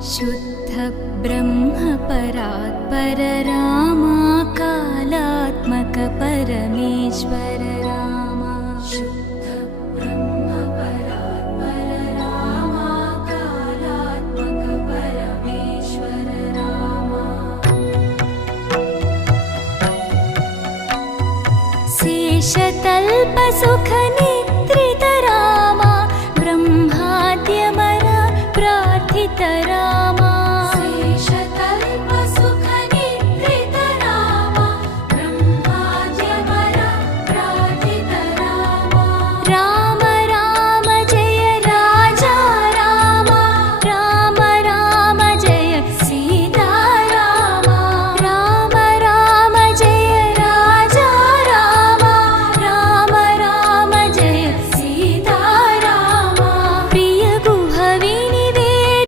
शुद्ध ब्रह्म परात्पर रामा कालात्मक परमेश्वर रामा शुद्ध ब्रह्म परात्पर रामा कालात्मक परमेश्वर रामा शेषतल्प सुख निद्रित रामा ब्रह्माद्यमर प्रार्थित रामा